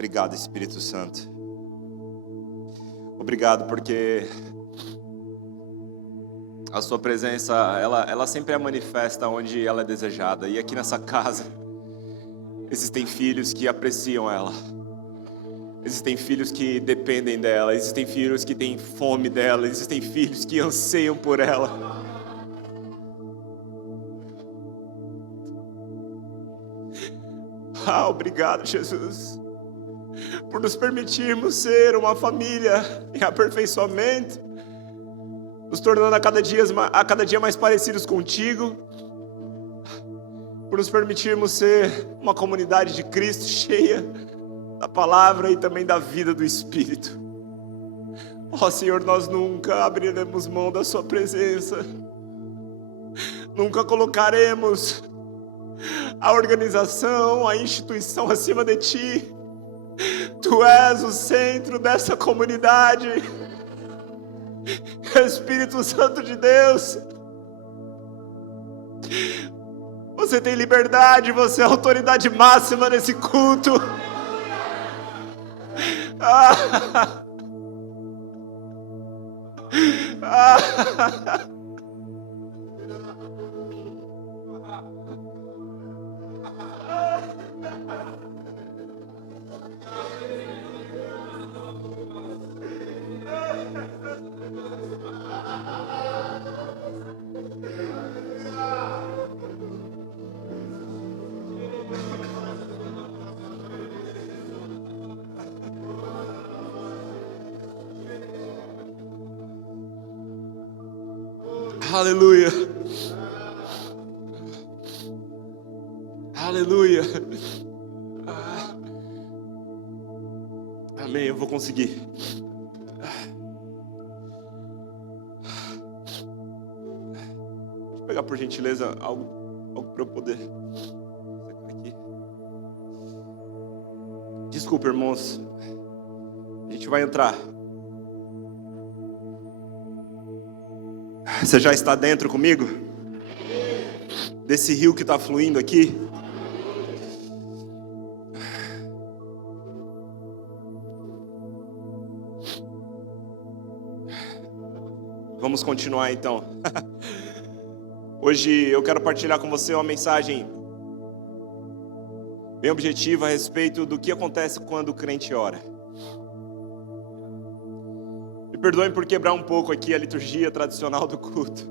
Obrigado, Espírito Santo. Obrigado porque a sua presença, ela sempre é manifesta onde ela é desejada. E aqui nessa casa, existem filhos que apreciam ela. Existem filhos que dependem dela. Existem filhos que têm fome dela. Existem filhos que anseiam por ela. Obrigado, Jesus, por nos permitirmos ser uma família em aperfeiçoamento, nos tornando a cada dia mais parecidos contigo, por nos permitirmos ser uma comunidade de Cristo cheia da palavra e também da vida do Espírito. Senhor, nós nunca abriremos mão da sua presença, nunca colocaremos a organização, a instituição acima de ti. Tu és o centro dessa comunidade. Espírito Santo de Deus, você tem liberdade, você é a autoridade máxima nesse culto. Aleluia. Aleluia. Amém, eu vou conseguir. Deixa eu pegar por gentileza algo para eu poder sacar aqui. Desculpa, irmãos. A gente vai entrar. Você já está dentro comigo? Desse rio que está fluindo aqui? Vamos continuar então. Hoje eu quero partilhar com você uma mensagem bem objetiva a respeito do que acontece quando o crente ora. Me perdoem por quebrar um pouco aqui a liturgia tradicional do culto,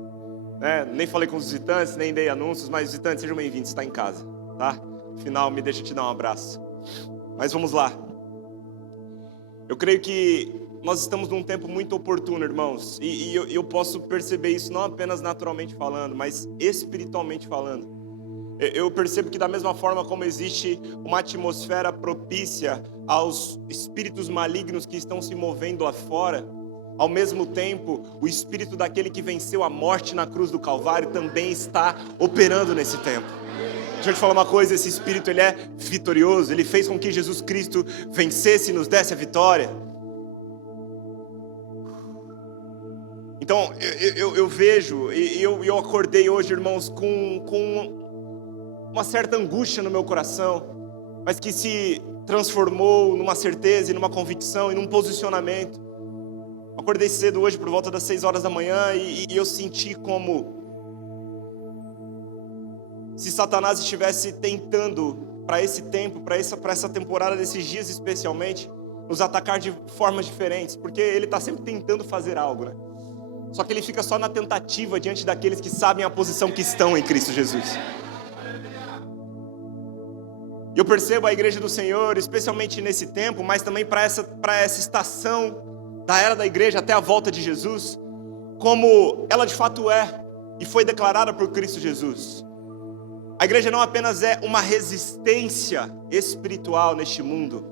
né? Nem falei com os visitantes, nem dei anúncios, mas visitantes, sejam bem-vindos, está em casa, tá? No final, me deixa te dar um abraço. Mas vamos lá. Eu creio que nós estamos num tempo muito oportuno, irmãos, e eu posso perceber isso não apenas naturalmente falando, mas espiritualmente falando. Eu percebo que da mesma forma como existe uma atmosfera propícia aos espíritos malignos que estão se movendo lá fora, ao mesmo tempo, o espírito daquele que venceu a morte na cruz do Calvário também está operando nesse tempo. Deixa eu te falar uma coisa, esse espírito ele é vitorioso, ele fez com que Jesus Cristo vencesse e nos desse a vitória. Então, eu vejo, e eu acordei hoje, irmãos, com uma certa angústia no meu coração, mas que se transformou numa certeza e numa convicção e num posicionamento. Acordei cedo hoje por volta das 6 horas da manhã e eu senti como se Satanás estivesse tentando para esse tempo, para essa temporada desses dias especialmente, nos atacar de formas diferentes, porque ele está sempre tentando fazer algo, né? Só que ele fica só na tentativa diante daqueles que sabem a posição que estão em Cristo Jesus. E eu percebo a igreja do Senhor, especialmente nesse tempo, mas também para essa estação da era da igreja até a volta de Jesus, como ela de fato é e foi declarada por Cristo Jesus. A igreja não apenas é uma resistência espiritual neste mundo,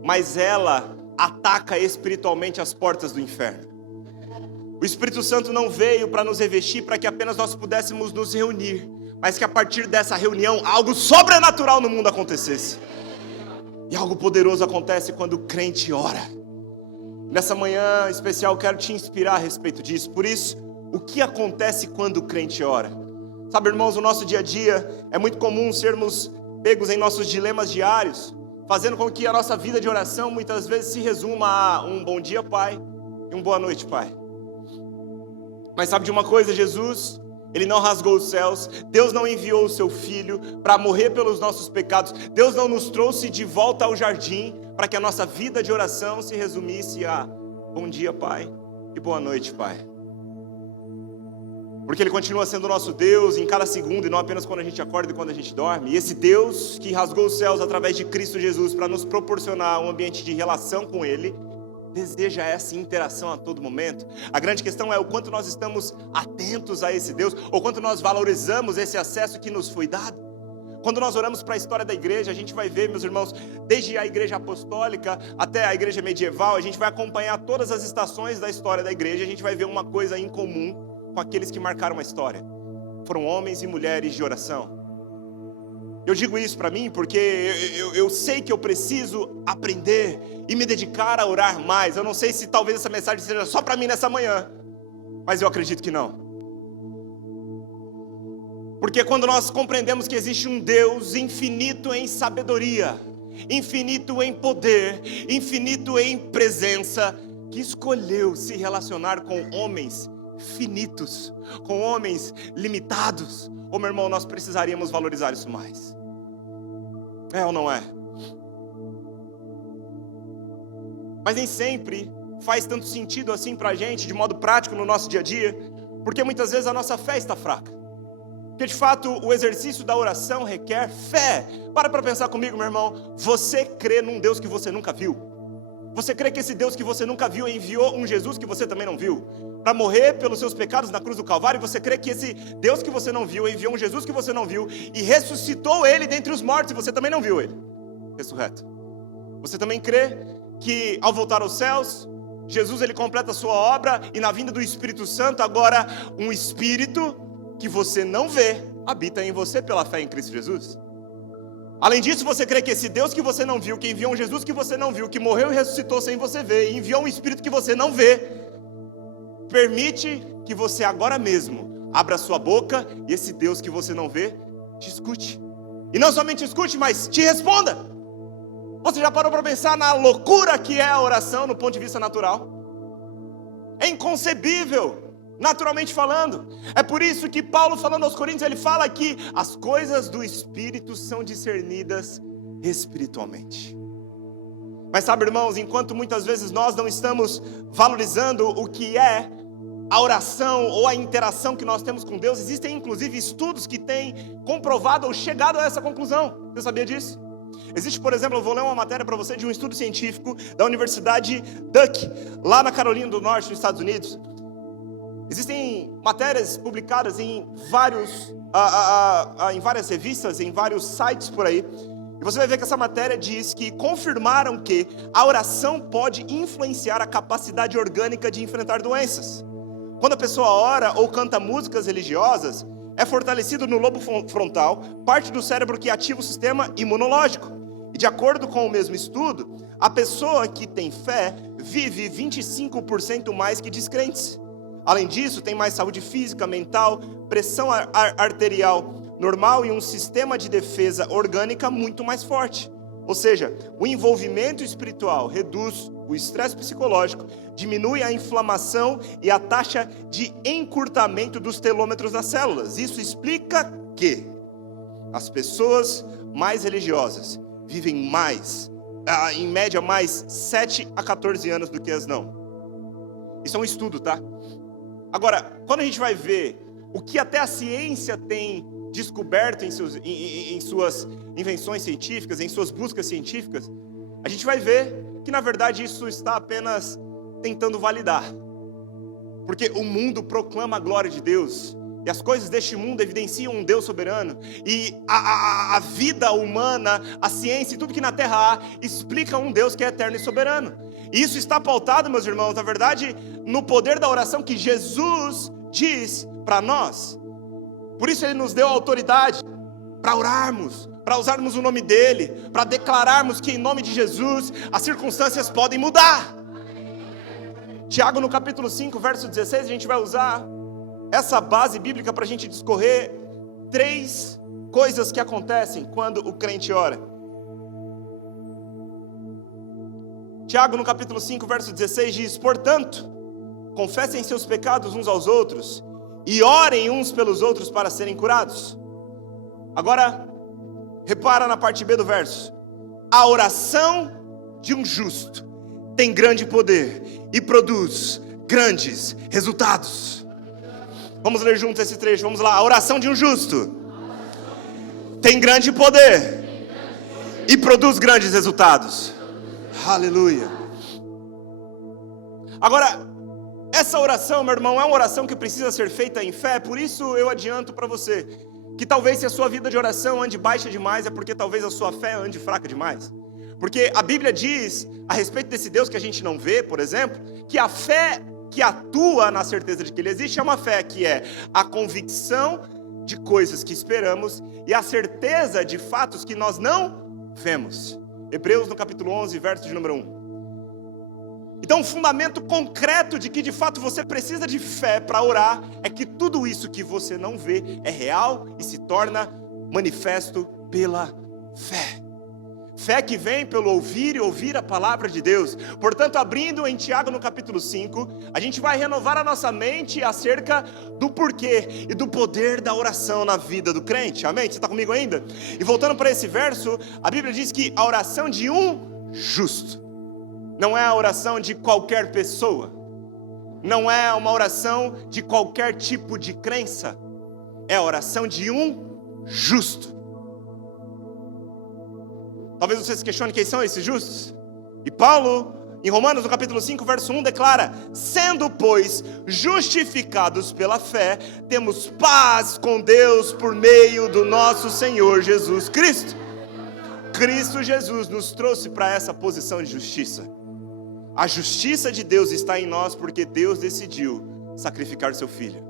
mas ela ataca espiritualmente as portas do inferno. O Espírito Santo não veio para nos revestir para que apenas nós pudéssemos nos reunir, mas que a partir dessa reunião algo sobrenatural no mundo acontecesse. E algo poderoso acontece quando o crente ora. Nessa manhã especial eu quero te inspirar a respeito disso. Por isso, o que acontece quando o crente ora? Sabe, irmãos, no nosso dia a dia é muito comum sermos pegos em nossos dilemas diários, fazendo com que a nossa vida de oração muitas vezes se resuma a um bom dia, Pai, e um boa noite, Pai. Mas sabe de uma coisa, Jesus, Ele não rasgou os céus, Deus não enviou o seu Filho para morrer pelos nossos pecados, Deus não nos trouxe de volta ao jardim para que a nossa vida de oração se resumisse a bom dia, Pai, e boa noite, Pai. Porque Ele continua sendo o nosso Deus em cada segundo, e não apenas quando a gente acorda e quando a gente dorme. E esse Deus que rasgou os céus através de Cristo Jesus para nos proporcionar um ambiente de relação com Ele, deseja essa interação a todo momento. A grande questão é o quanto nós estamos atentos a esse Deus, ou quanto nós valorizamos esse acesso que nos foi dado. Quando nós oramos para a história da igreja, a gente vai ver, meus irmãos, desde a igreja apostólica até a igreja medieval, a gente vai acompanhar todas as estações da história da igreja, a gente vai ver uma coisa em comum com aqueles que marcaram a história. Foram homens e mulheres de oração. Eu digo isso para mim porque eu sei que eu preciso aprender e me dedicar a orar mais. Eu não sei se talvez essa mensagem seja só para mim nessa manhã, mas eu acredito que não. Porque quando nós compreendemos que existe um Deus infinito em sabedoria, infinito em poder, infinito em presença, que escolheu se relacionar com homens finitos, com homens limitados, ô meu irmão, nós precisaríamos valorizar isso mais. É ou não é? Mas nem sempre faz tanto sentido assim pra gente, de modo prático no nosso dia a dia, porque muitas vezes a nossa fé está fraca. Porque de fato o exercício da oração requer fé. Para pensar comigo, meu irmão. Você crê num Deus que você nunca viu? Você crê que esse Deus que você nunca viu enviou um Jesus que você também não viu para morrer pelos seus pecados na cruz do Calvário? Você crê que esse Deus que você não viu enviou um Jesus que você não viu e ressuscitou ele dentre os mortos e você também não viu ele ressurreto? Você também crê que ao voltar aos céus, Jesus ele completa a sua obra e na vinda do Espírito Santo agora um Espírito que você não vê habita em você pela fé em Cristo Jesus? Além disso, você crê que esse Deus que você não viu, que enviou um Jesus que você não viu, que morreu e ressuscitou sem você ver, e enviou um Espírito que você não vê, permite que você agora mesmo abra sua boca e esse Deus que você não vê te escute. E não somente escute, mas te responda. Você já parou para pensar na loucura que é a oração no ponto de vista natural? É inconcebível, naturalmente falando. É por isso que Paulo, falando aos Coríntios, ele fala que as coisas do Espírito são discernidas espiritualmente. Mas sabe, irmãos, enquanto muitas vezes nós não estamos valorizando o que é a oração ou a interação que nós temos com Deus, existem inclusive estudos que têm comprovado ou chegado a essa conclusão. Você sabia disso? Existe, por exemplo, eu vou ler uma matéria para você de um estudo científico da Universidade Duke, lá na Carolina do Norte, nos Estados Unidos. Existem matérias publicadas em várias revistas, em vários sites por aí. E você vai ver que essa matéria diz que confirmaram que a oração pode influenciar a capacidade orgânica de enfrentar doenças. Quando a pessoa ora ou canta músicas religiosas, é fortalecido no lobo frontal, parte do cérebro que ativa o sistema imunológico. E de acordo com o mesmo estudo, a pessoa que tem fé vive 25% mais que descrentes. Além disso, tem mais saúde física, mental, pressão arterial normal e um sistema de defesa orgânica muito mais forte. Ou seja, o envolvimento espiritual reduz o estresse psicológico, diminui a inflamação e a taxa de encurtamento dos telômetros das células. Isso explica que as pessoas mais religiosas vivem mais, em média mais 7 a 14 anos do que as não. Isso é um estudo, tá? Agora, quando a gente vai ver o que até a ciência tem descoberto em suas invenções científicas, em suas buscas científicas, a gente vai ver que na verdade isso está apenas tentando validar. Porque o mundo proclama a glória de Deus, e as coisas deste mundo evidenciam um Deus soberano, e a vida humana, a ciência e tudo que na terra há, explica um Deus que é eterno e soberano. E isso está pautado, meus irmãos, na verdade, no poder da oração que Jesus diz para nós. Por isso ele nos deu a autoridade para orarmos, para usarmos o nome dele, para declararmos que em nome de Jesus as circunstâncias podem mudar. Tiago no capítulo 5, verso 16, a gente vai usar essa base bíblica para a gente discorrer 3 coisas que acontecem quando o crente ora. Tiago, no capítulo 5, verso 16, diz: portanto, confessem seus pecados uns aos outros e orem uns pelos outros para serem curados. Agora, repara na parte B do verso. A oração de um justo tem grande poder e produz grandes resultados. Vamos ler juntos esse trecho, vamos lá. A oração de um justo tem grande poder e produz grandes resultados. Aleluia. Agora, essa oração, meu irmão, é uma oração que precisa ser feita em fé. Por isso eu adianto para você que talvez se a sua vida de oração ande baixa demais, é porque talvez a sua fé ande fraca demais. Porque a Bíblia diz a respeito desse Deus que a gente não vê, por exemplo, que a fé que atua na certeza de que Ele existe é uma fé que é a convicção de coisas que esperamos e a certeza de fatos que nós não vemos. Hebreus no capítulo 11, verso de número 1. Então, um fundamento concreto de que de fato você precisa de fé para orar é que tudo isso que você não vê é real e se torna manifesto pela fé. Fé que vem pelo ouvir e ouvir a palavra de Deus. Portanto, abrindo em Tiago no capítulo 5, a gente vai renovar a nossa mente acerca do porquê e do poder da oração na vida do crente. Amém? Você está comigo ainda? E voltando para esse verso, a Bíblia diz que a oração de um justo não é a oração de qualquer pessoa, não é uma oração de qualquer tipo de crença, é a oração de um justo. Talvez você se questione quem são esses justos. E Paulo, em Romanos, no capítulo 5, verso 1, declara: sendo, pois, justificados pela fé, temos paz com Deus por meio do nosso Senhor Jesus Cristo. Cristo Jesus nos trouxe para essa posição de justiça. A justiça de Deus está em nós porque Deus decidiu sacrificar o seu Filho.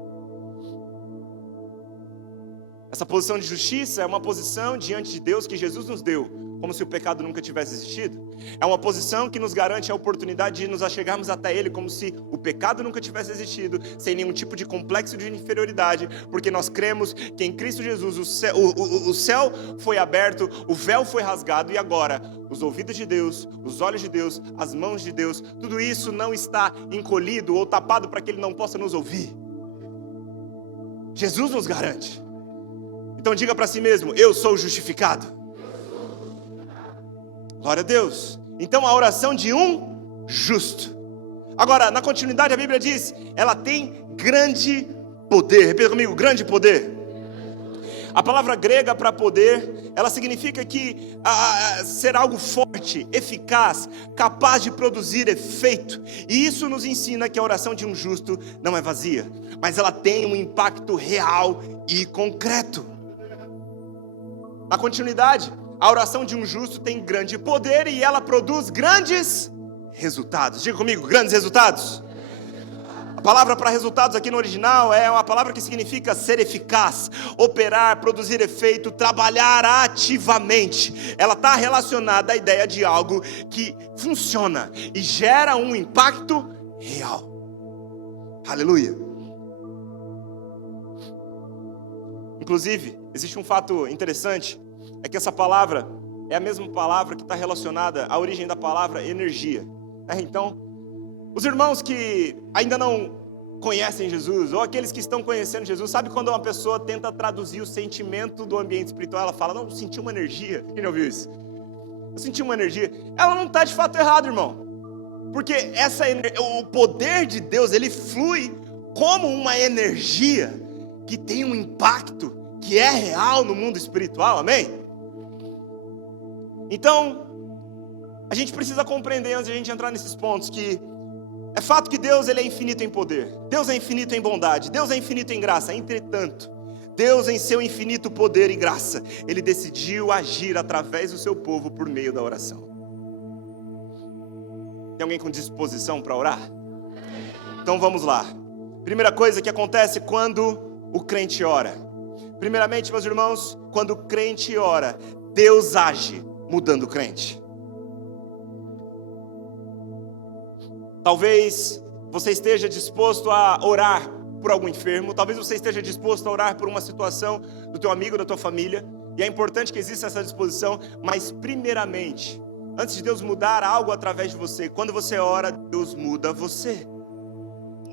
Essa posição de justiça é uma posição diante de Deus que Jesus nos deu, como se o pecado nunca tivesse existido. É uma posição que nos garante a oportunidade de nos achegarmos até Ele, como se o pecado nunca tivesse existido, sem nenhum tipo de complexo de inferioridade, porque nós cremos que em Cristo Jesus o céu foi aberto, o véu foi rasgado, e agora os ouvidos de Deus, os olhos de Deus, as mãos de Deus, tudo isso não está encolhido ou tapado para que Ele não possa nos ouvir. Jesus nos garante. Então diga para si mesmo: eu sou justificado. Glória a Deus. Então a oração de um justo. Agora, na continuidade a Bíblia diz, ela tem grande poder. Repita comigo: grande poder. A palavra grega para poder, ela significa que ser algo forte, eficaz, capaz de produzir efeito. E isso nos ensina que a oração de um justo não é vazia, mas ela tem um impacto real e concreto. Na continuidade, a oração de um justo tem grande poder e ela produz grandes resultados. Diga comigo: grandes resultados. A palavra para resultados aqui no original é uma palavra que significa ser eficaz, operar, produzir efeito, trabalhar ativamente. Ela está relacionada à ideia de algo que funciona e gera um impacto real. Aleluia. Inclusive, existe um fato interessante, é que essa palavra é a mesma palavra que está relacionada à origem da palavra energia. Então, os irmãos que ainda não conhecem Jesus, ou aqueles que estão conhecendo Jesus, sabe quando uma pessoa tenta traduzir o sentimento do ambiente espiritual, ela fala: não, eu senti uma energia. Quem já ouviu isso? Eu senti uma energia. Ela não está de fato errada, irmão. Porque o poder de Deus, ele flui como uma energia que tem um impacto que é real no mundo espiritual, amém? Então, a gente precisa compreender, antes de a gente entrar nesses pontos, que é fato que Deus, ele é infinito em poder, Deus é infinito em bondade, Deus é infinito em graça. Entretanto, Deus, em seu infinito poder e graça, ele decidiu agir através do seu povo por meio da oração. Tem alguém com disposição para orar? Então vamos lá. Primeira coisa que acontece quando o crente ora. Primeiramente, meus irmãos, quando o crente ora, Deus age mudando o crente. Talvez você esteja disposto a orar por algum enfermo, talvez você esteja disposto a orar por uma situação do teu amigo, da tua família, e é importante que exista essa disposição, mas primeiramente, antes de Deus mudar algo através de você, quando você ora, Deus muda você.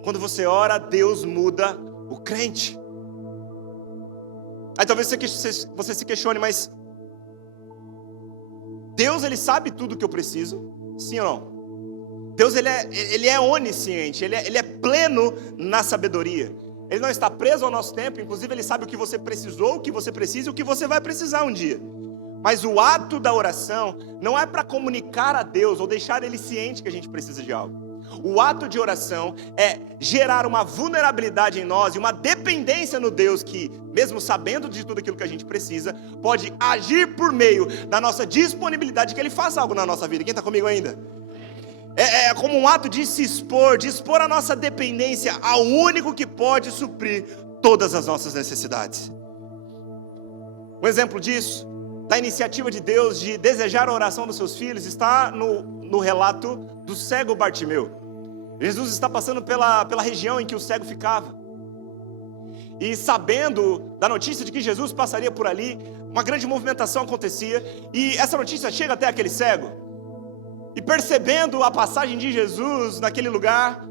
Quando você ora, Deus muda o crente. Aí talvez você se questione, mas Deus, Ele sabe tudo que eu preciso? Sim ou não? Deus, Ele é onisciente, ele é pleno na sabedoria. Ele não está preso ao nosso tempo, inclusive Ele sabe o que você precisou, o que você precisa e o que você vai precisar um dia. Mas o ato da oração não é para comunicar a Deus ou deixar Ele ciente que a gente precisa de algo. O ato de oração é gerar uma vulnerabilidade em nós e uma dependência no Deus que, mesmo sabendo de tudo aquilo que a gente precisa, pode agir por meio da nossa disponibilidade, que Ele faça algo na nossa vida. Quem está comigo ainda? É como um ato de se expor, de expor a nossa dependência ao único que pode suprir todas as nossas necessidades. Um exemplo disso, da iniciativa de Deus de desejar a oração dos seus filhos, está no relato do cego Bartimeu. Jesus está passando pela região em que o cego ficava. E sabendo da notícia de que Jesus passaria por ali, uma grande movimentação acontecia. E essa notícia chega até aquele cego. E percebendo a passagem de Jesus naquele lugar,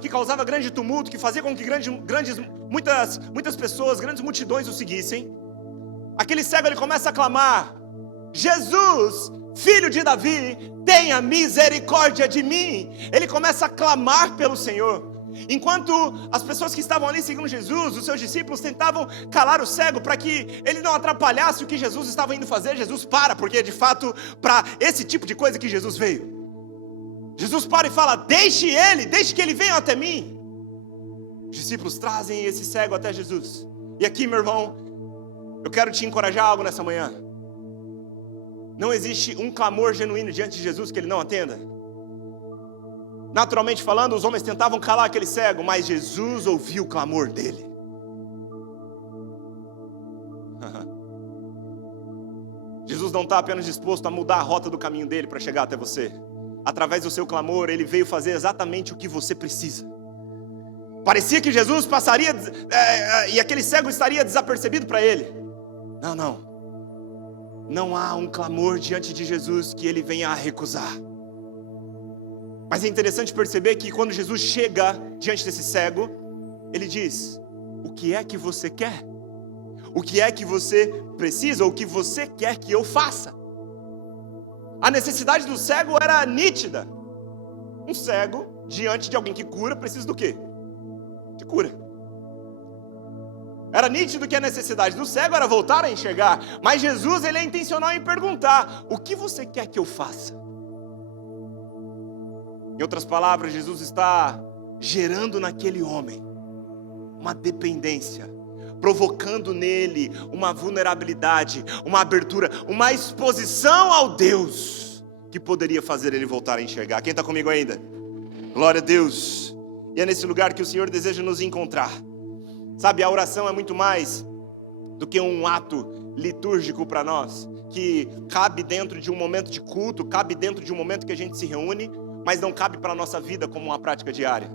que causava grande tumulto, que fazia com que muitas pessoas, grandes multidões o seguissem, aquele cego ele começa a clamar: Jesus, filho de Davi, tenha misericórdia de mim. Ele começa a clamar pelo Senhor. Enquanto as pessoas que estavam ali seguindo Jesus, os seus discípulos, tentavam calar o cego para que ele não atrapalhasse o que Jesus estava indo fazer, Jesus para, porque é de fato para esse tipo de coisa que Jesus veio. Jesus para e fala: deixe que ele venha até mim. Os discípulos trazem esse cego até Jesus. E aqui, meu irmão, eu quero te encorajar algo nessa manhã. Não existe um clamor genuíno diante de Jesus que Ele não atenda. Naturalmente falando, os homens tentavam calar aquele cego, mas Jesus ouviu o clamor dele. Jesus não está apenas disposto a mudar a rota do caminho dele para chegar até você. Através do seu clamor, Ele veio fazer exatamente o que você precisa. Parecia que Jesus passaria e aquele cego estaria desapercebido para ele. Não há um clamor diante de Jesus que Ele venha a recusar. Mas é interessante perceber que quando Jesus chega diante desse cego, Ele diz: o que é que você quer? O que é que você precisa? Ou o que você quer que eu faça? A necessidade do cego era nítida. Um cego, diante de alguém que cura, precisa do quê? De cura. Era nítido que a necessidade do cego era voltar a enxergar. Mas Jesus, Ele é intencional em perguntar: o que você quer que eu faça? Em outras palavras, Jesus está gerando naquele homem uma dependência, provocando nele uma vulnerabilidade, uma abertura, uma exposição ao Deus que poderia fazer ele voltar a enxergar. Quem está comigo ainda? Glória a Deus. E é nesse lugar que o Senhor deseja nos encontrar. Sabe, a oração é muito mais do que um ato litúrgico para nós, que cabe dentro de um momento de culto, cabe dentro de um momento que a gente se reúne, mas não cabe para a nossa vida como uma prática diária.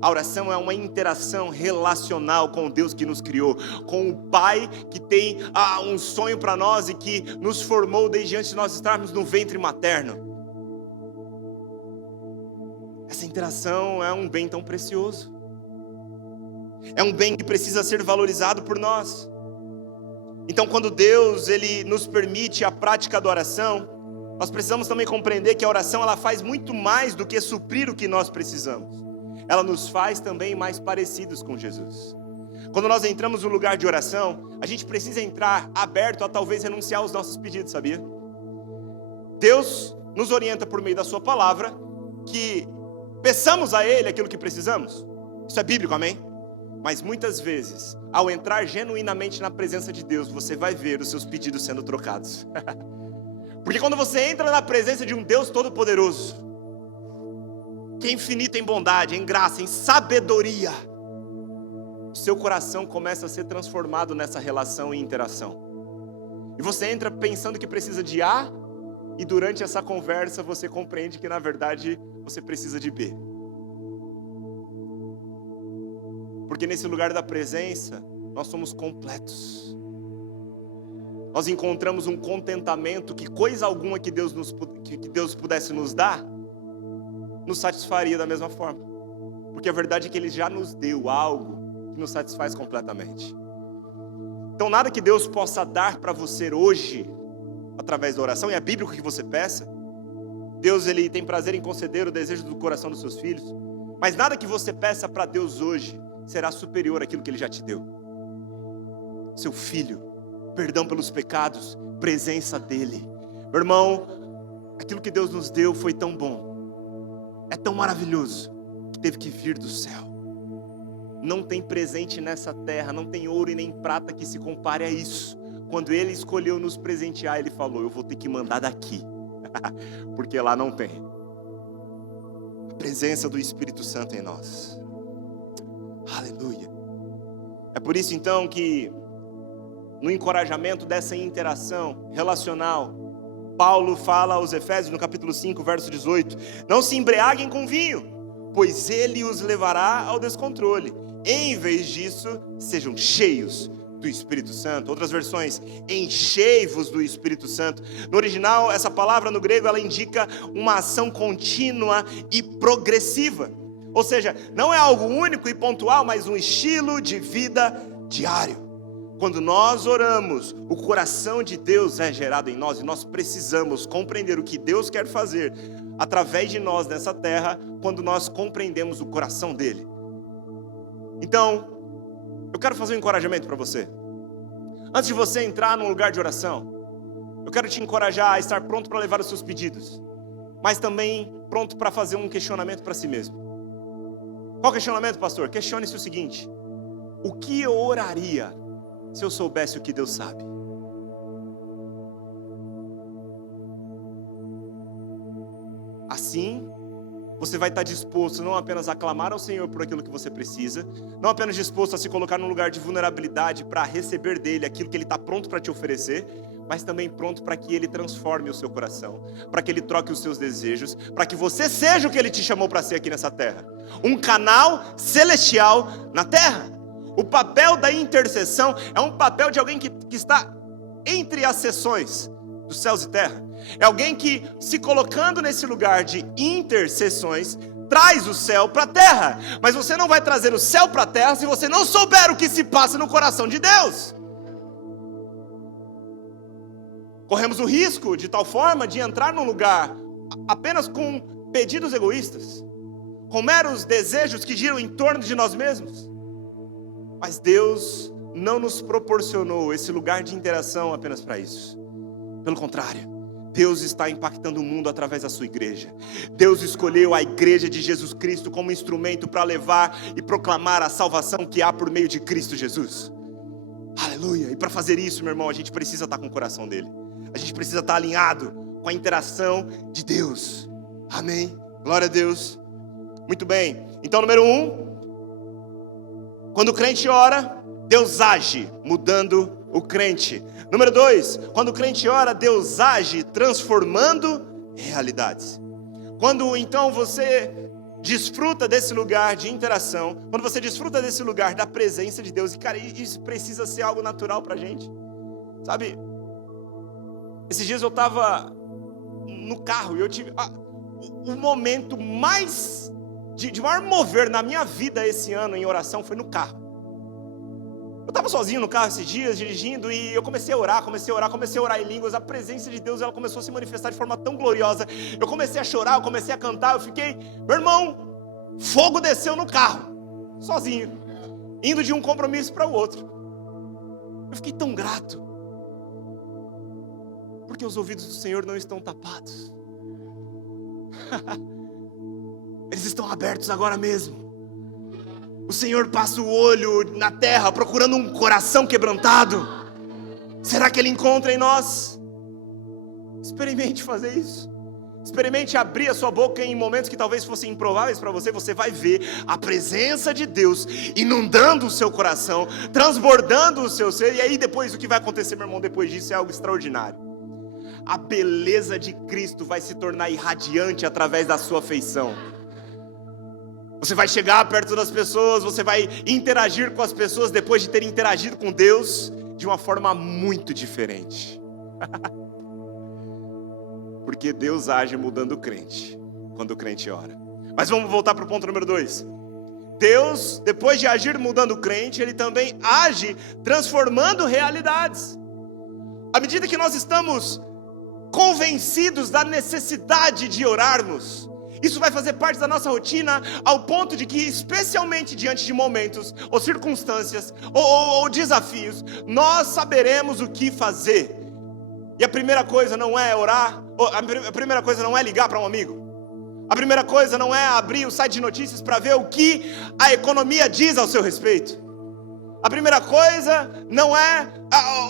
A oração é uma interação relacional com o Deus que nos criou, com o Pai que tem um sonho para nós e que nos formou desde antes de nós estarmos no ventre materno. Essa interação é um bem tão precioso. É um bem que precisa ser valorizado por nós. Então, quando Deus Ele nos permite a prática da oração, nós precisamos também compreender que a oração ela faz muito mais do que suprir o que nós precisamos. Ela nos faz também mais parecidos com Jesus. Quando nós entramos no lugar de oração, a gente precisa entrar aberto a talvez renunciar aos nossos pedidos, sabia? Deus nos orienta por meio da sua palavra que peçamos a Ele aquilo que precisamos. Isso é bíblico, amém? Mas muitas vezes, ao entrar genuinamente na presença de Deus, você vai ver os seus pedidos sendo trocados. Porque quando você entra na presença de um Deus todo-poderoso, que é infinito em bondade, em graça, em sabedoria, o seu coração começa a ser transformado nessa relação e interação. E você entra pensando que precisa de A, e durante essa conversa você compreende que na verdade você precisa de B. Porque nesse lugar da presença, nós somos completos. nós encontramos um contentamento que coisa alguma que Deus pudesse nos dar, nos satisfaria da mesma forma. Porque a verdade é que Ele já nos deu algo que nos satisfaz completamente. Então nada que Deus possa dar para você hoje, através da oração, e é bíblico que você peça. Deus, Ele tem prazer em conceder o desejo do coração dos seus filhos. Mas nada que você peça para Deus hoje será superior àquilo que Ele já te deu. Seu filho, perdão pelos pecados, presença dEle. Meu irmão, aquilo que Deus nos deu foi tão bom, é tão maravilhoso, que teve que vir do céu. Não tem presente nessa terra, não tem ouro e nem prata que se compare a isso. Quando Ele escolheu nos presentear, Ele falou: eu vou ter que mandar daqui, porque lá não tem. A presença do Espírito Santo em nós. Aleluia. É por isso então que, no encorajamento dessa interação relacional, Paulo fala aos Efésios, no capítulo 5, verso 18: não se embriaguem com vinho, pois ele os levará ao descontrole. Em vez disso, sejam cheios do Espírito Santo. Outras versões: enchei-vos do Espírito Santo. No original, essa palavra no grego, ela indica uma ação contínua e progressiva. Ou seja, não é algo único e pontual, mas um estilo de vida diário. Quando nós oramos, o coração de Deus é gerado em nós, e nós precisamos compreender o que Deus quer fazer através de nós nessa terra, quando nós compreendemos o coração dEle. Então, eu quero fazer um encorajamento para você. Antes de você entrar num lugar de oração, eu quero te encorajar a estar pronto para levar os seus pedidos, mas também pronto para fazer um questionamento para si mesmo. Qual questionamento, pastor? Questione-se o seguinte: o que eu oraria se eu soubesse o que Deus sabe? Assim, você vai estar disposto não apenas a clamar ao Senhor por aquilo que você precisa, não apenas disposto a se colocar num lugar de vulnerabilidade para receber dEle aquilo que Ele está pronto para te oferecer, mas também pronto para que Ele transforme o seu coração, para que Ele troque os seus desejos, para que você seja o que Ele te chamou para ser aqui nessa terra, um canal celestial na terra. O papel da intercessão é um papel de alguém que está entre as seções dos céus e terra. É alguém que, se colocando nesse lugar de intercessões, traz o céu para a terra. Mas você não vai trazer o céu para a terra se você não souber o que se passa no coração de Deus. Corremos o risco, de tal forma, de entrar num lugar apenas com pedidos egoístas, com meros desejos que giram em torno de nós mesmos. Mas Deus não nos proporcionou esse lugar de interação apenas para isso. Pelo contrário, Deus está impactando o mundo através da sua igreja. Deus escolheu a igreja de Jesus Cristo como instrumento para levar e proclamar a salvação que há por meio de Cristo Jesus. Aleluia! E para fazer isso, meu irmão, a gente precisa estar com o coração dele. A gente precisa estar alinhado com a interação de Deus. Amém? Glória a Deus. Muito bem. Então, número 1, quando o crente ora, Deus age, mudando o crente. Número 2, quando o crente ora, Deus age, transformando realidades. Quando então você desfruta desse lugar de interação, quando você desfruta desse lugar da presença de Deus, e cara, isso precisa ser algo natural pra gente. Sabe, esses dias eu estava no carro e eu tive o momento mais de maior mover na minha vida esse ano em oração foi no carro. Eu estava sozinho no carro esses dias, dirigindo, e eu comecei a orar em línguas. A presença de Deus, ela começou a se manifestar de forma tão gloriosa. Eu comecei a chorar, eu comecei a cantar, eu fiquei... Meu irmão, fogo desceu no carro, sozinho, indo de um compromisso para o outro. Eu fiquei tão grato, porque os ouvidos do Senhor não estão tapados. Eles estão abertos agora mesmo. O Senhor passa o olho na terra procurando um coração quebrantado. Será que Ele encontra em nós? Experimente fazer isso. Experimente abrir a sua boca em momentos que talvez fossem improváveis para você. Você vai ver a presença de Deus inundando o seu coração, transbordando o seu ser. E aí depois o que vai acontecer, meu irmão, depois disso é algo extraordinário. A beleza de Cristo vai se tornar irradiante através da sua afeição. Você vai chegar perto das pessoas, você vai interagir com as pessoas depois de ter interagido com Deus, de uma forma muito diferente. Porque Deus age mudando o crente, quando o crente ora. Mas vamos voltar para o ponto número 2. Deus, depois de agir mudando o crente, Ele também age transformando realidades. À medida que nós estamos convencidos da necessidade de orarmos, isso vai fazer parte da nossa rotina, ao ponto de que, especialmente diante de momentos, ou circunstâncias, ou desafios, nós saberemos o que fazer. E a primeira coisa não é orar, a primeira coisa não é ligar para um amigo. A primeira coisa não é abrir o site de notícias para ver o que a economia diz ao seu respeito. A primeira coisa não é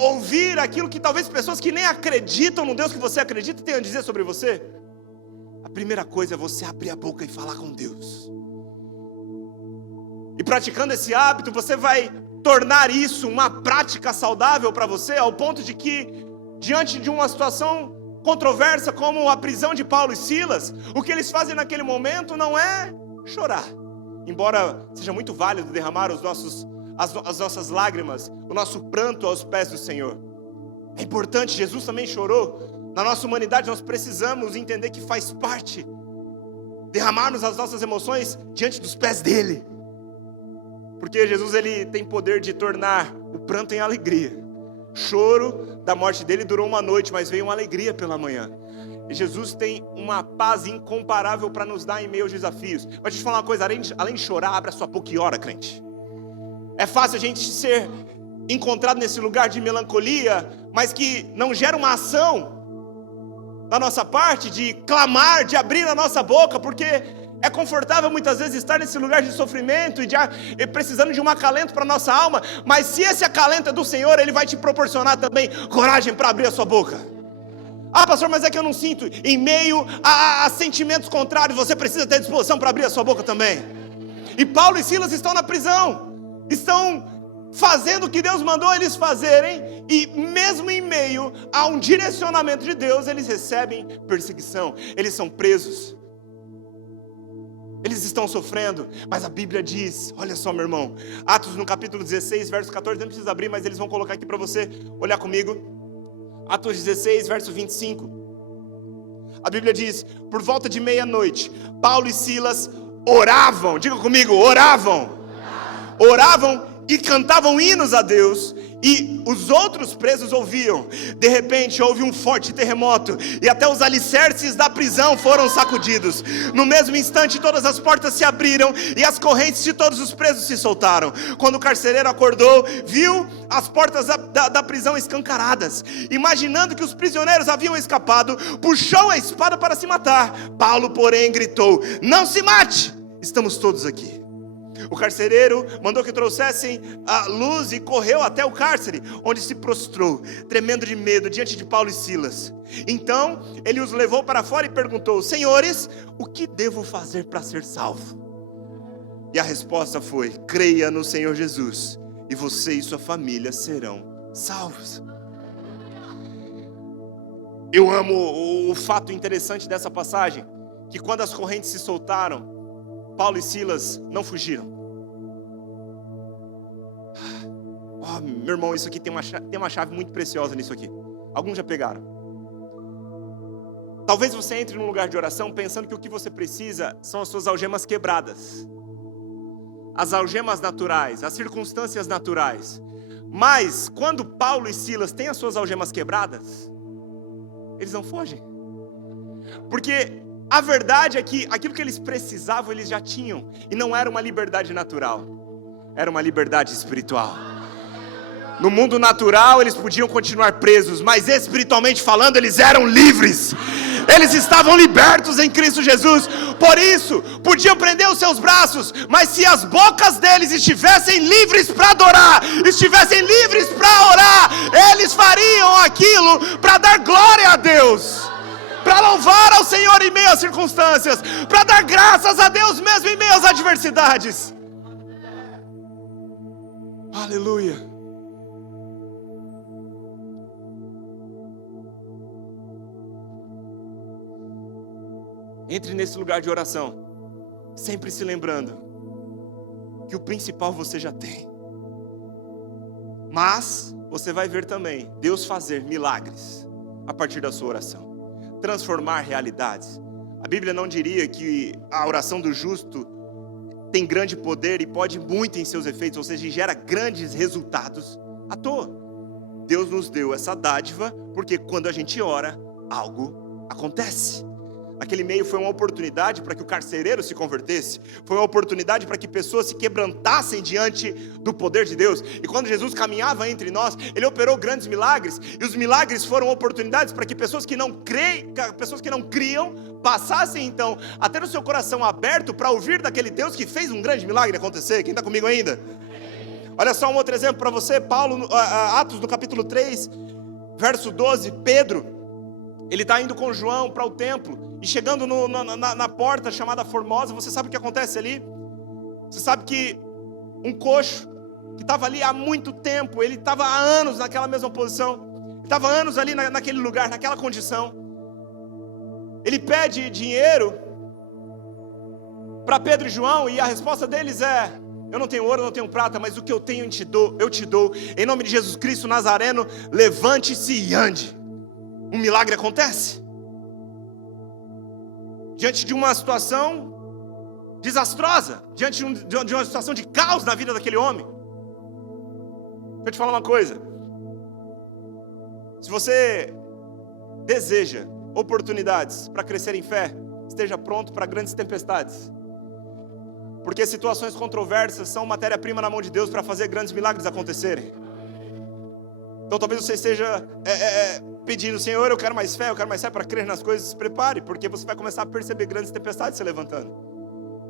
ouvir aquilo que talvez pessoas que nem acreditam no Deus que você acredita tenham a dizer sobre você. A primeira coisa é você abrir a boca e falar com Deus. E praticando esse hábito, você vai tornar isso uma prática saudável para você, ao ponto de que, diante de uma situação controversa como a prisão de Paulo e Silas, o que eles fazem naquele momento não é chorar. Embora seja muito válido derramar as nossas lágrimas, o nosso pranto aos pés do Senhor. É importante, Jesus também chorou. Na nossa humanidade nós precisamos entender que faz parte derramarmos as nossas emoções diante dos pés dele. Porque Jesus, ele tem poder de tornar o pranto em alegria. O choro da morte dele durou uma noite, mas veio uma alegria pela manhã. E Jesus tem uma paz incomparável para nos dar em meio aos desafios. Mas deixa eu te falar uma coisa, além de chorar, abra sua boca e ora, crente. É fácil a gente ser encontrado nesse lugar de melancolia, mas que não gera uma ação da nossa parte, de clamar, de abrir a nossa boca, porque é confortável muitas vezes estar nesse lugar de sofrimento e precisando de um acalento para a nossa alma, mas se esse acalento é do Senhor, Ele vai te proporcionar também coragem para abrir a sua boca. Ah, pastor, mas é que eu não sinto. Em meio a sentimentos contrários, você precisa ter disposição para abrir a sua boca também. E Paulo e Silas estão na prisão, estão fazendo o que Deus mandou eles fazerem, e mesmo em meio a um direcionamento de Deus, eles recebem perseguição, eles são presos, eles estão sofrendo, mas a Bíblia diz, olha só, meu irmão, Atos no capítulo 16, verso 14, não precisa abrir, mas eles vão colocar aqui para você olhar comigo. Atos 16, verso 25, a Bíblia diz: por volta de meia-noite, Paulo e Silas oravam, diga comigo, oravam e cantavam hinos a Deus, e os outros presos ouviam. De repente houve um forte terremoto, e até os alicerces da prisão foram sacudidos. No mesmo instante todas as portas se abriram, e as correntes de todos os presos se soltaram. Quando o carcereiro acordou, viu as portas da prisão escancaradas. Imaginando que os prisioneiros haviam escapado, puxou a espada para se matar. Paulo, porém, gritou: não se mate, estamos todos aqui. O carcereiro mandou que trouxessem a luz e correu até o cárcere, onde se prostrou, tremendo de medo, diante de Paulo e Silas. Então ele os levou para fora e perguntou: senhores, o que devo fazer para ser salvo? E a resposta foi: creia no Senhor Jesus, e você e sua família serão salvos. Eu amo o fato interessante dessa passagem, que quando as correntes se soltaram, Paulo e Silas não fugiram. Oh, meu irmão, isso aqui tem uma chave muito preciosa nisso aqui. Alguns já pegaram. Talvez você entre num lugar de oração pensando que o que você precisa são as suas algemas quebradas, as algemas naturais, as circunstâncias naturais. Mas quando Paulo e Silas têm as suas algemas quebradas, eles não fogem. Porque a verdade é que aquilo que eles precisavam, eles já tinham. E não era uma liberdade natural, era uma liberdade espiritual. No mundo natural eles podiam continuar presos, mas espiritualmente falando eles eram livres. Eles estavam libertos em Cristo Jesus. Por isso, podiam prender os seus braços, mas se as bocas deles estivessem livres para adorar, estivessem livres para orar, eles fariam aquilo para dar glória a Deus, para louvar ao Senhor em meio às circunstâncias, para dar graças a Deus mesmo em meio às adversidades. Aleluia. Entre nesse lugar de oração, sempre se lembrando que o principal você já tem. Mas você vai ver também Deus fazer milagres a partir da sua oração, transformar realidades. A Bíblia não diria que a oração do justo tem grande poder e pode muito em seus efeitos, ou seja, gera grandes resultados à toa. Deus nos deu essa dádiva, porque quando a gente ora, algo acontece. Naquele meio foi uma oportunidade para que o carcereiro se convertesse, foi uma oportunidade para que pessoas se quebrantassem diante do poder de Deus. E quando Jesus caminhava entre nós, Ele operou grandes milagres, e os milagres foram oportunidades para que pessoas que não criam, passassem então a ter o seu coração aberto para ouvir daquele Deus que fez um grande milagre acontecer. Quem está comigo ainda? Olha só um outro exemplo para você. Paulo, Atos no capítulo 3, verso 12, Pedro, ele está indo com João para o templo, e chegando na porta chamada Formosa, você sabe o que acontece ali? Você sabe que um coxo, que estava ali há muito tempo, ele estava há anos naquela mesma posição, estava há anos ali naquele lugar, naquela condição. Ele pede dinheiro para Pedro e João, e a resposta deles é: eu não tenho ouro, eu não tenho prata, mas o que eu tenho eu te dou. Em nome de Jesus Cristo Nazareno, levante-se e ande. Um milagre acontece. Diante de uma situação desastrosa, diante de uma situação de caos na vida daquele homem. Deixa eu te falar uma coisa. Se você deseja oportunidades para crescer em fé, esteja pronto para grandes tempestades. Porque situações controversas são matéria-prima na mão de Deus para fazer grandes milagres acontecerem. Então talvez você esteja pedindo: Senhor, eu quero mais fé para crer nas coisas. Se prepare, porque você vai começar a perceber grandes tempestades se levantando.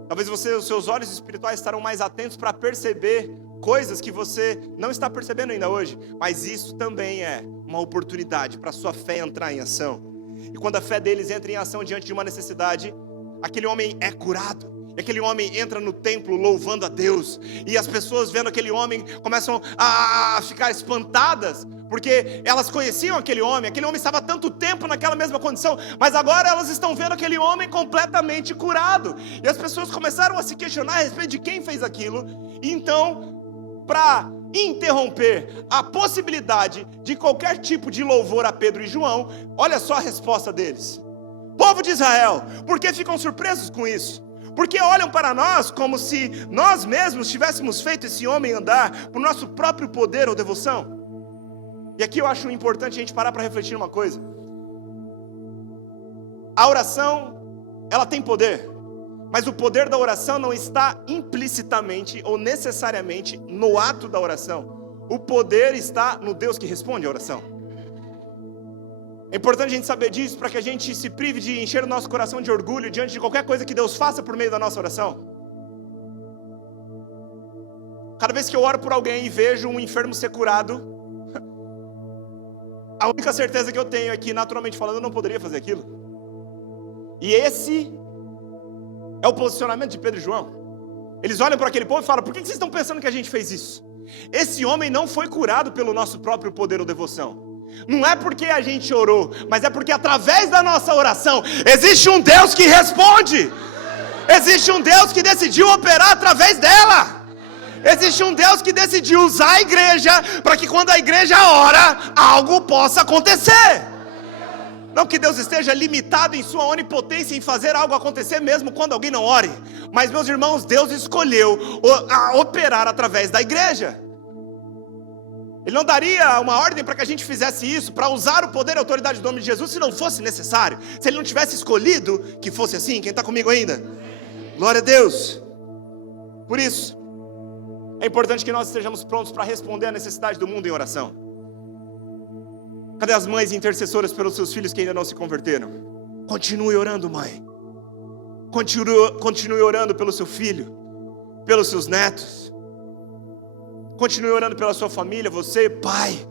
Talvez os seus olhos espirituais estarão mais atentos para perceber coisas que você não está percebendo ainda hoje. Mas isso também é uma oportunidade para a sua fé entrar em ação. E quando a fé deles entra em ação diante de uma necessidade, aquele homem é curado. E aquele homem entra no templo louvando a Deus. E as pessoas vendo aquele homem começam a ficar espantadas, porque elas conheciam aquele homem estava há tanto tempo naquela mesma condição, mas agora elas estão vendo aquele homem completamente curado. E as pessoas começaram a se questionar a respeito de quem fez aquilo. E então, para interromper a possibilidade de qualquer tipo de louvor a Pedro e João, olha só a resposta deles: povo de Israel, por que ficam surpresos com isso? Porque olham para nós como se nós mesmos tivéssemos feito esse homem andar por nosso próprio poder ou devoção. E aqui eu acho importante a gente parar para refletir uma coisa. A oração, ela tem poder, mas o poder da oração não está implicitamente ou necessariamente no ato da oração. O poder está no Deus que responde a oração. É importante a gente saber disso para que a gente se prive de encher o nosso coração de orgulho diante de qualquer coisa que Deus faça por meio da nossa oração. Cada vez que eu oro por alguém e vejo um enfermo ser curado, a única certeza que eu tenho é que, naturalmente falando, eu não poderia fazer aquilo. E esse é o posicionamento de Pedro e João. Eles olham para aquele povo e falam: por que vocês estão pensando que a gente fez isso? Esse homem não foi curado pelo nosso próprio poder ou devoção. Não é porque a gente orou, mas é porque através da nossa oração existe um Deus que responde. Existe um Deus que decidiu operar através dela. Existe um Deus que decidiu usar a igreja para que quando a igreja ora, algo possa acontecer. Não que Deus esteja limitado em sua onipotência em fazer algo acontecer mesmo quando alguém não ore. Mas, meus irmãos, Deus escolheu operar através da igreja. Ele não daria uma ordem para que a gente fizesse isso, para usar o poder e a autoridade do nome de Jesus, se não fosse necessário. Se Ele não tivesse escolhido que fosse assim. Quem está comigo ainda? Glória a Deus. Por isso, é importante que nós estejamos prontos para responder à necessidade do mundo em oração. Cadê as mães intercessoras pelos seus filhos que ainda não se converteram? Continue orando, mãe. Continue orando pelo seu filho, pelos seus netos. Continue orando pela sua família, você, pai,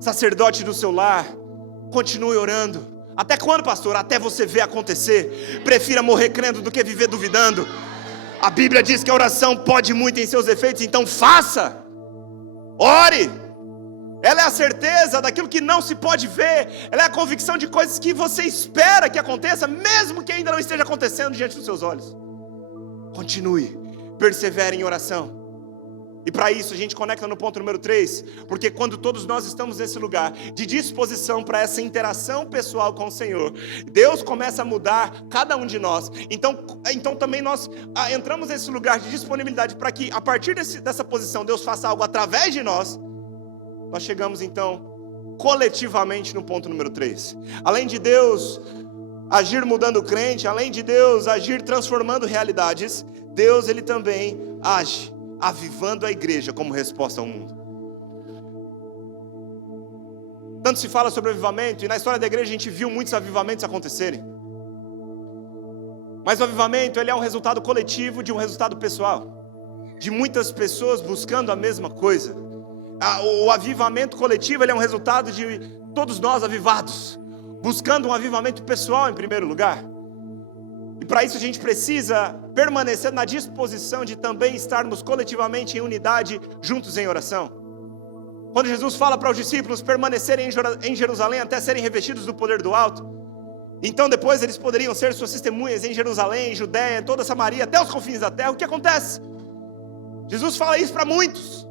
sacerdote do seu lar. Continue orando. Até quando, pastor? Até você ver acontecer. Prefira morrer crendo do que viver duvidando. A Bíblia diz que a oração pode muito em seus efeitos, então faça. Ore. Ela é a certeza daquilo que não se pode ver. Ela é a convicção de coisas que você espera que aconteça, mesmo que ainda não esteja acontecendo diante dos seus olhos. Continue, persevere em oração. E para isso a gente conecta no ponto número 3, porque quando todos nós estamos nesse lugar de disposição para essa interação pessoal com o Senhor, Deus começa a mudar cada um de nós. Então também nós entramos nesse lugar de disponibilidade para que a partir dessa posição Deus faça algo através de nós. Nós chegamos então coletivamente no ponto número 3. Além de Deus agir mudando o crente, além de Deus agir transformando realidades, Deus ele também age avivando a igreja como resposta ao mundo. Tanto se fala sobre avivamento, e na história da igreja a gente viu muitos avivamentos acontecerem. Mas o avivamento ele é um resultado coletivo de um resultado pessoal, de muitas pessoas buscando a mesma coisa. O avivamento coletivo ele é um resultado de todos nós avivados, buscando um avivamento pessoal em primeiro lugar. E para isso a gente precisa permanecer na disposição de também estarmos coletivamente em unidade, juntos em oração. Quando Jesus fala para os discípulos permanecerem em Jerusalém até serem revestidos do poder do alto, então depois eles poderiam ser suas testemunhas em Jerusalém, Judéia, toda Samaria, até os confins da terra. O que acontece? Jesus fala isso para muitos.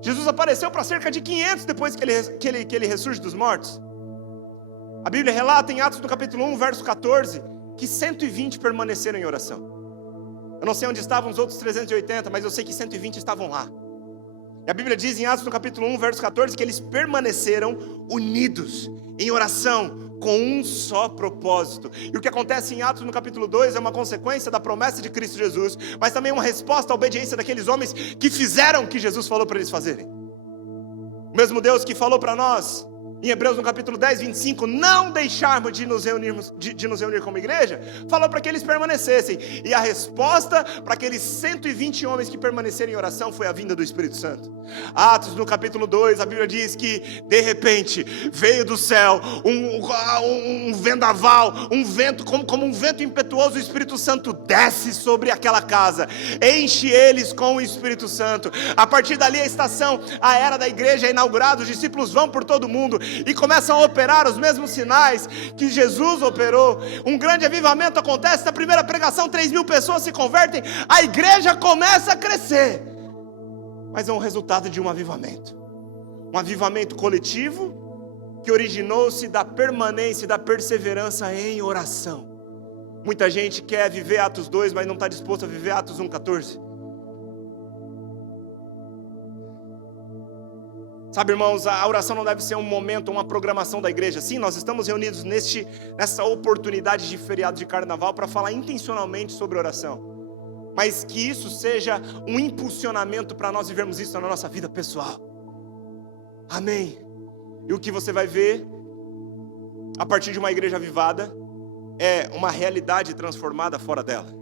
Jesus apareceu para cerca de 500 depois que ele ressurge dos mortos. A Bíblia relata em Atos do capítulo 1, verso 14, que 120 permaneceram em oração. Eu não sei onde estavam os outros 380, mas eu sei que 120 estavam lá. E a Bíblia diz em Atos no capítulo 1, verso 14, que eles permaneceram unidos em oração, com um só propósito. E o que acontece em Atos no capítulo 2 é uma consequência da promessa de Cristo Jesus, mas também uma resposta à obediência daqueles homens que fizeram o que Jesus falou para eles fazerem. O mesmo Deus que falou para nós em Hebreus no capítulo 10, 25, não deixarmos de nos reunir como igreja, falou para que eles permanecessem. E a resposta para aqueles 120 homens que permaneceram em oração foi a vinda do Espírito Santo. Atos no capítulo 2, a Bíblia diz que de repente veio do céu um vendaval, um vento, como um vento impetuoso. O Espírito Santo desce sobre aquela casa, enche eles com o Espírito Santo. A partir dali a era da igreja é inaugurada, os discípulos vão por todo mundo e começam a operar os mesmos sinais que Jesus operou. Um grande avivamento acontece, na primeira pregação 3.000 pessoas se convertem, a igreja começa a crescer, mas é um resultado de um avivamento coletivo, que originou-se da permanência e da perseverança em oração. Muita gente quer viver Atos 2, mas não está disposto a viver Atos 1,14. Sabe, irmãos, a oração não deve ser um momento, uma programação da igreja. Sim, nós estamos reunidos nessa oportunidade de feriado de carnaval para falar intencionalmente sobre oração. Mas que isso seja um impulsionamento para nós vivermos isso na nossa vida pessoal. Amém. E o que você vai ver a partir de uma igreja avivada é uma realidade transformada fora dela.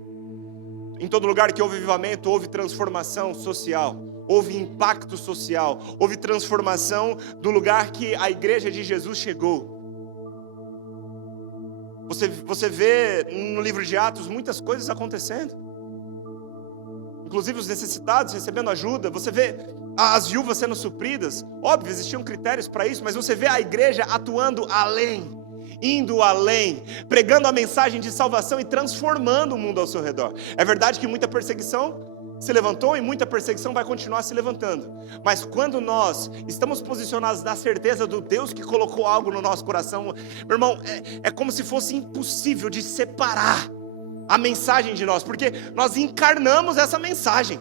Em todo lugar que houve avivamento, houve transformação social. Houve impacto social, houve transformação do lugar que a igreja de Jesus chegou. Você vê no livro de Atos muitas coisas acontecendo, inclusive os necessitados recebendo ajuda. Você vê as viúvas sendo supridas. Óbvio, existiam critérios para isso, mas você vê a igreja atuando além, indo além, pregando a mensagem de salvação e transformando o mundo ao seu redor. É verdade que muita perseguição se levantou e muita perseguição vai continuar se levantando, mas quando nós estamos posicionados na certeza do Deus que colocou algo no nosso coração, meu irmão, é como se fosse impossível de separar a mensagem de nós, porque nós encarnamos essa mensagem.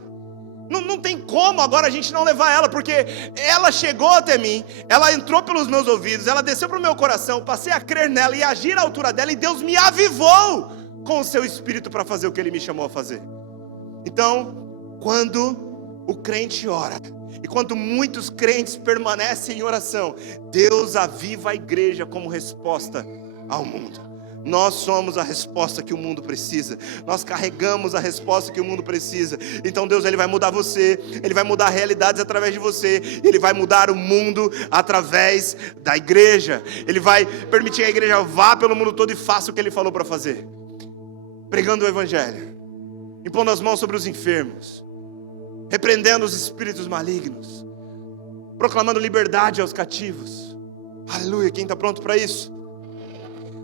Não tem como agora a gente não levar ela, porque ela chegou até mim, ela entrou pelos meus ouvidos, ela desceu para o meu coração, eu passei a crer nela e agir à altura dela, e Deus me avivou com o seu Espírito para fazer o que Ele me chamou a fazer. Então, quando o crente ora, e quando muitos crentes permanecem em oração, Deus aviva a igreja como resposta ao mundo. Nós somos a resposta que o mundo precisa. Nós carregamos a resposta que o mundo precisa. Então Deus, Ele vai mudar você, Ele vai mudar realidades através de você, Ele vai mudar o mundo através da igreja. Ele vai permitir que a igreja vá pelo mundo todo e faça o que Ele falou para fazer, pregando o Evangelho, impondo as mãos sobre os enfermos, repreendendo os espíritos malignos, proclamando liberdade aos cativos. Aleluia. Quem está pronto para isso?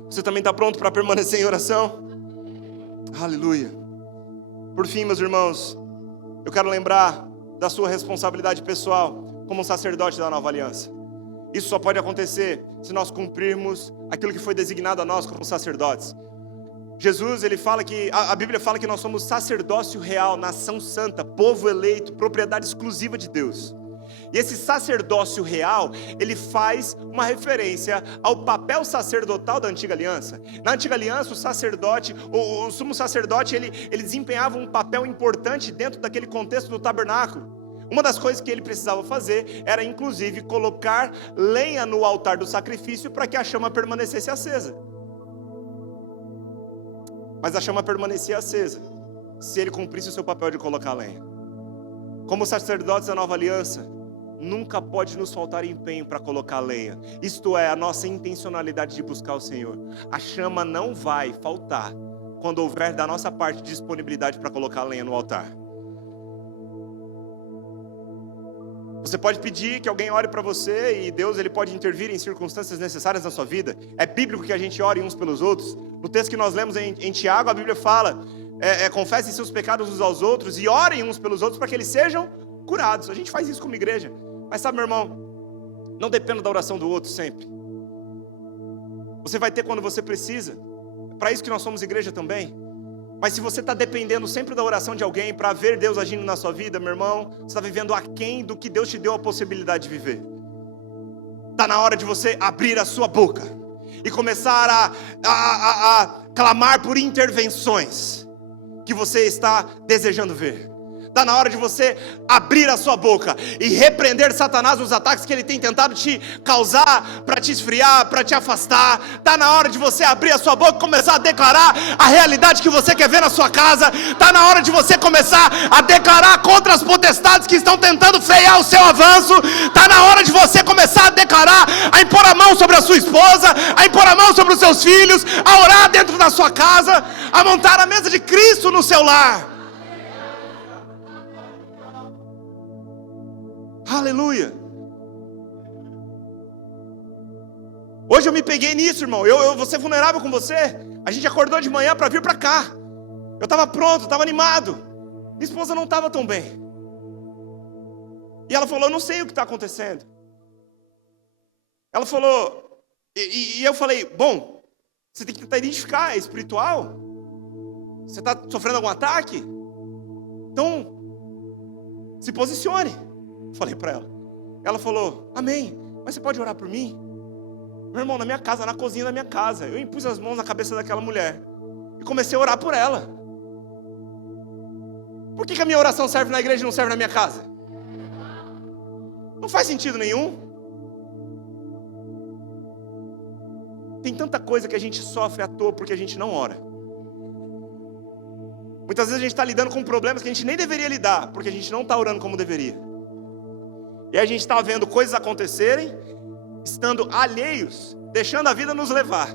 Você também está pronto para permanecer em oração? Aleluia. Por fim, meus irmãos, eu quero lembrar da sua responsabilidade pessoal como um sacerdote da nova aliança. Isso só pode acontecer se nós cumprirmos aquilo que foi designado a nós como sacerdotes. Jesus, ele fala que, a Bíblia fala que nós somos sacerdócio real, nação santa, povo eleito, propriedade exclusiva de Deus. E esse sacerdócio real, ele faz uma referência ao papel sacerdotal da antiga aliança. Na antiga aliança, o sacerdote, o sumo sacerdote, ele desempenhava um papel importante dentro daquele contexto do tabernáculo. Uma das coisas que ele precisava fazer era, inclusive, colocar lenha no altar do sacrifício para que a chama permanecesse acesa. Mas a chama permanecia acesa se ele cumprisse o seu papel de colocar lenha. Como sacerdotes da nova aliança, nunca pode nos faltar empenho para colocar lenha. Isto é, a nossa intencionalidade de buscar o Senhor. A chama não vai faltar quando houver da nossa parte disponibilidade para colocar lenha no altar. Você pode pedir que alguém ore para você e Deus, ele pode intervir em circunstâncias necessárias na sua vida. É bíblico que a gente ore uns pelos outros. No texto que nós lemos em Tiago, a Bíblia fala, confessem seus pecados uns aos outros e orem uns pelos outros para que eles sejam curados. A gente faz isso como igreja. Mas sabe, meu irmão, não dependa da oração do outro sempre. Você vai ter quando você precisa. É para isso que nós somos igreja também. Mas se você está dependendo sempre da oração de alguém para ver Deus agindo na sua vida, meu irmão, você está vivendo aquém do que Deus te deu a possibilidade de viver. Está na hora de você abrir a sua boca e começar a clamar por intervenções que você está desejando ver. Está na hora de você abrir a sua boca e repreender Satanás nos ataques que ele tem tentado te causar, para te esfriar, para te afastar. Está na hora de você abrir a sua boca e começar a declarar a realidade que você quer ver na sua casa. Está na hora de você começar a declarar contra as potestades que estão tentando frear o seu avanço. Está na hora de você começar a declarar, a impor a mão sobre a sua esposa, a impor a mão sobre os seus filhos, a orar dentro da sua casa, a montar a mesa de Cristo no seu lar. Aleluia. Hoje eu me peguei nisso, irmão. Eu vou ser vulnerável com você. A gente acordou de manhã para vir para cá. Eu estava pronto, estava animado. Minha esposa não estava tão bem. E ela falou, eu não sei o que está acontecendo. Ela falou, e eu falei, bom, você tem que tentar identificar, é espiritual? Você está sofrendo algum ataque? Então, se posicione. Falei para ela. Ela falou, amém, mas você pode orar por mim? Meu irmão, na minha casa, na cozinha da minha casa, eu impus as mãos na cabeça daquela mulher e comecei a orar por ela. Por que a minha oração serve na igreja e não serve na minha casa? Não faz sentido nenhum. Tem tanta coisa que a gente sofre à toa porque a gente não ora. Muitas vezes a gente está lidando com problemas que a gente nem deveria lidar, porque a gente não está orando como deveria. E a gente está vendo coisas acontecerem, estando alheios, deixando a vida nos levar,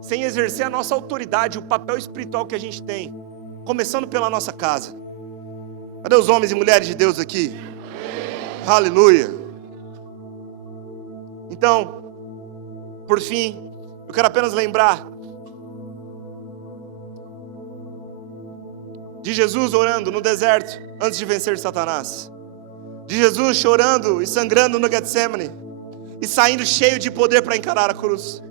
sem exercer a nossa autoridade, o papel espiritual que a gente tem, começando pela nossa casa. Cadê os homens e mulheres de Deus aqui? Aleluia. Então, por fim, eu quero apenas lembrar de Jesus orando no deserto antes de vencer Satanás. De Jesus chorando e sangrando no Getsemane e saindo cheio de poder para encarar a cruz.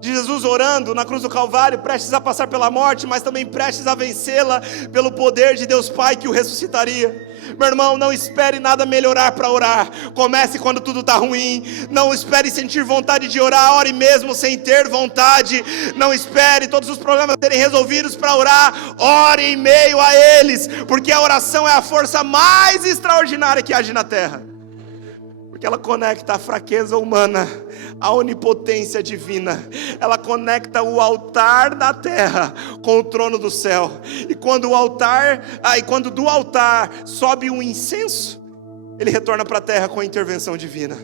De Jesus orando na cruz do Calvário, prestes a passar pela morte, mas também prestes a vencê-la pelo poder de Deus Pai que o ressuscitaria. Meu irmão, não espere nada melhorar para orar. Comece quando tudo está ruim. Não espere sentir vontade de orar. Ore mesmo sem ter vontade. Não espere todos os problemas serem resolvidos para orar. Ore em meio a eles, porque a oração é a força mais extraordinária que age na terra. Porque ela conecta a fraqueza humana à onipotência divina. Ela conecta o altar da terra com o trono do céu. E quando do altar sobe um incenso, ele retorna para a terra com a intervenção divina.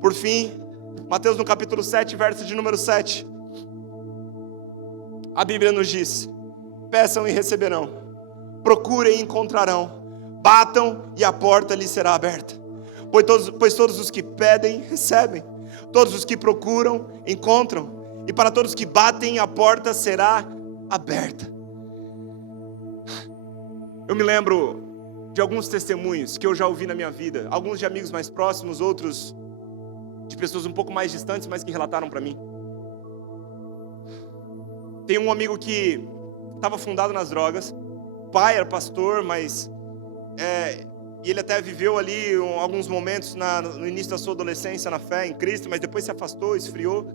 Por fim, Mateus no capítulo 7, verso de número 7. A Bíblia nos diz: peçam e receberão, procurem e encontrarão, batam e a porta lhes será aberta. Pois todos os que pedem, recebem. Todos os que procuram, encontram. E para todos os que batem, a porta será aberta. Eu me lembro de alguns testemunhos que eu já ouvi na minha vida, alguns de amigos mais próximos, outros de pessoas um pouco mais distantes, mas que relataram para mim. Tem um amigo que estava afundado nas drogas, o pai era pastor, mas e ele até viveu ali alguns momentos no início da sua adolescência na fé em Cristo, mas depois se afastou, esfriou,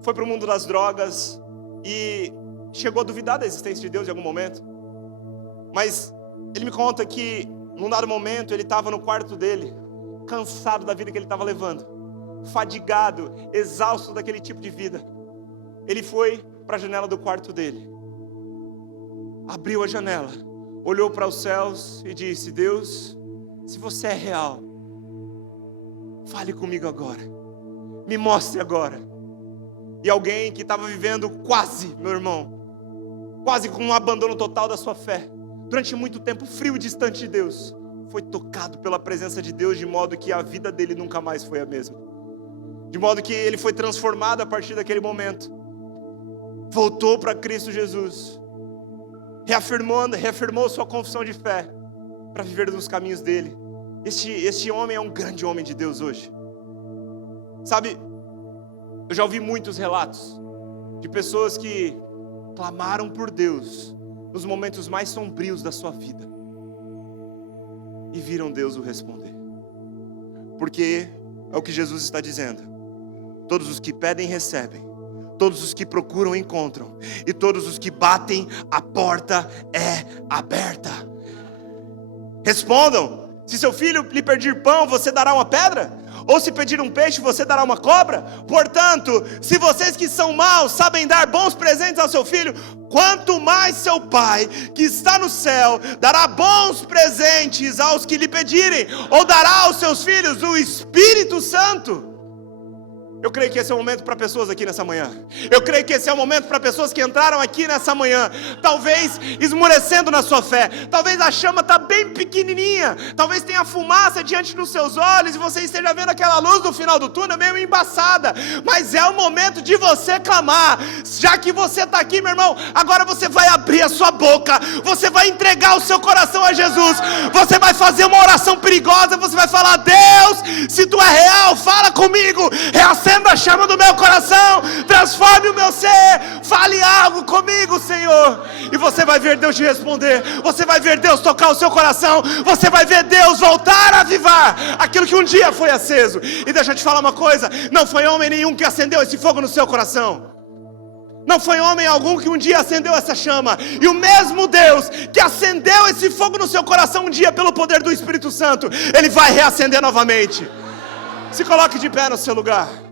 foi para o mundo das drogas e chegou a duvidar da existência de Deus em algum momento. Mas ele me conta que num dado momento ele estava no quarto dele, cansado da vida que ele estava levando, fadigado, exausto daquele tipo de vida. Ele foi para a janela do quarto dele, abriu a janela, olhou para os céus e disse: Deus, se você é real, fale comigo agora, me mostre agora. E alguém que estava vivendo quase, meu irmão, quase com um abandono total da sua fé, durante muito tempo frio e distante de Deus, foi tocado pela presença de Deus, de modo que a vida dele nunca mais foi a mesma, de modo que ele foi transformado a partir daquele momento, voltou para Cristo Jesus, reafirmou sua confissão de fé, para viver nos caminhos dele. Este homem é um grande homem de Deus hoje. Sabe, eu já ouvi muitos relatos de pessoas que clamaram por Deus nos momentos mais sombrios da sua vida e viram Deus o responder, porque é o que Jesus está dizendo: todos os que pedem recebem, todos os que procuram encontram, e todos os que batem a porta é aberta. Respondam: se seu filho lhe pedir pão, você dará uma pedra? Ou se pedir um peixe, você dará uma cobra? Portanto, se vocês que são maus sabem dar bons presentes ao seu filho, quanto mais seu Pai, que está no céu, dará bons presentes aos que lhe pedirem, ou dará aos seus filhos o Espírito Santo. Eu creio que esse é o momento para pessoas aqui nessa manhã. Eu creio que esse é o momento para pessoas que entraram aqui nessa manhã, talvez esmorecendo na sua fé, talvez a chama está bem pequenininha, talvez tenha fumaça diante dos seus olhos, e você esteja vendo aquela luz no final do túnel meio embaçada, mas é o momento de você clamar. Já que você está aqui, meu irmão, agora você vai abrir a sua boca, você vai entregar o seu coração a Jesus, você vai fazer uma oração perigosa, você vai falar: Deus, se tu é real, fala comigo, reacenda a chama do meu coração, transforme o meu ser, fale algo comigo, Senhor. E você vai ver Deus te responder, você vai ver Deus tocar o seu coração, você vai ver Deus voltar a avivar aquilo que um dia foi aceso. E deixa eu te falar uma coisa: não foi homem nenhum que acendeu esse fogo no seu coração, não foi homem algum que um dia acendeu essa chama. E o mesmo Deus que acendeu esse fogo no seu coração um dia pelo poder do Espírito Santo, Ele vai reacender novamente. Se coloque de pé no seu lugar.